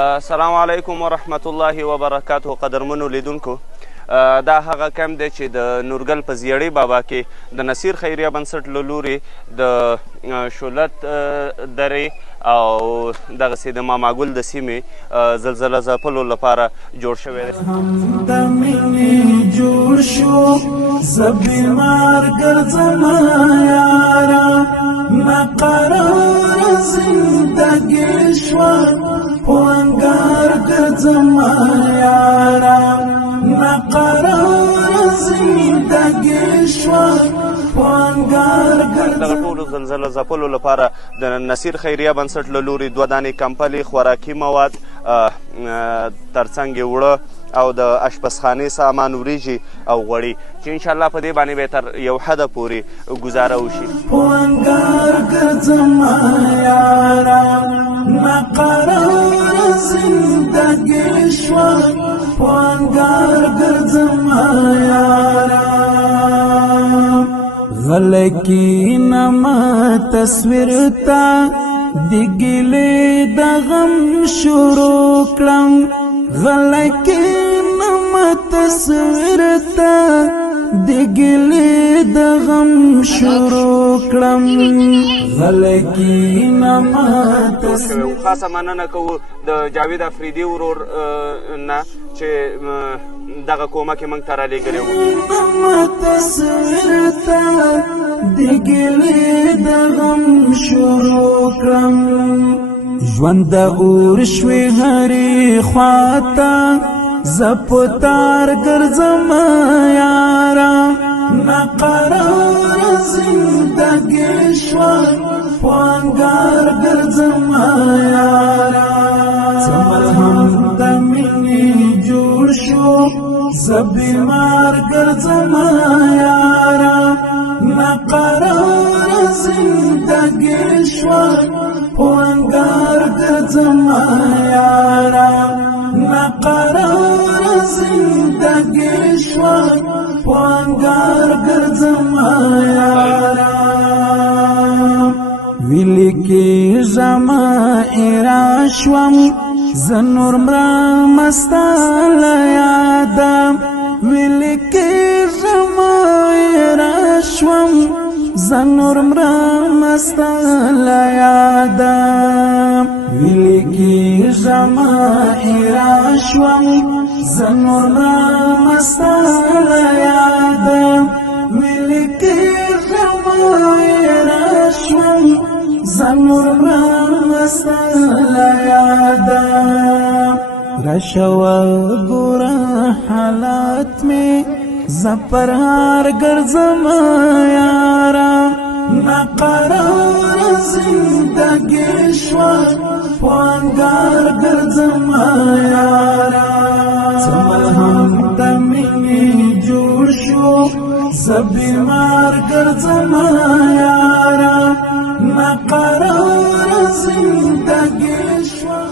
السلام علیکم ورحمت الله وبرکاته. قدرمنو لیدونکو، دا هغه کیمپ دی چې د نورګل په زیړی بابا کې د نصیر خیریه بنسټ له لوري د شولت درې او دغسې د ماماګل د سیمې زلزله ځپلو لپاره جوړ شوی دی. د مینې جوړ شو زه بیمار ګرځمه یاره، ناقراره زندګي شوه پوانګار ګرځمه یاره، ناقراره زندګي شوه پوانګار ګرځمه. دغه ټولو زلزله ځپلو لپاره د نصیر خیریه بنسټ له لوري 2 دانې کمپلې خوراکي مواد ترڅنګ وړه او د اشپزخانې سامان وریجې او غوړي چې انشاءالله په دې باندې به تر یو حده پورې ګزاره وشي. پوانګار ګرځمه یاره، ناقراره زندګي شوه پوانګار ګرځمه یاره. غلی کینمه تصویر ته د ګیلې د غم شروع کړم، غلی کینمه تصویر ته د ګیلې د غم شروع کړم، غلی کینمه تصویر. خاصه مننه کوو د جاوید افریدي ورور نه چې دغه کومک یې موږ ته رالیږلی و. تصویر ته د ګیلې د غم شروع کړم، ژوند د اور شوې هرې خواته زه په تار ګرځمه یاره، ناقراره زندګي شوه پوانګار ګرځمه یاره. زه ملهم د مینې جوړ شو زه بیمار ګرځمه یاره، ناقراره زندګي شوه پوانګار ګرځمه یاره، ناقراره زندګي شوه پوانګار ګرځمه یاره. ویلې کېږم ایره شوم زه نور مرمه ستا له یاده، ویلې کېږم ایره شوم زه نور مرمه ستا له یاده، ویلې کېږم ایره شوم زه نور مرمه ستا له یاده، ویلې کېږم ایره شوم زه نور مرمه ستا له یاده. راشوه ګوره حالات مې زه پرهار ګرځمه یاره، ناقراره زندګي شوه پوانګار ګرځمه یاره. زه ملهم د مینې جوړ شو زه بیمار ګرځمه یاره، ناقراره زندګي شوه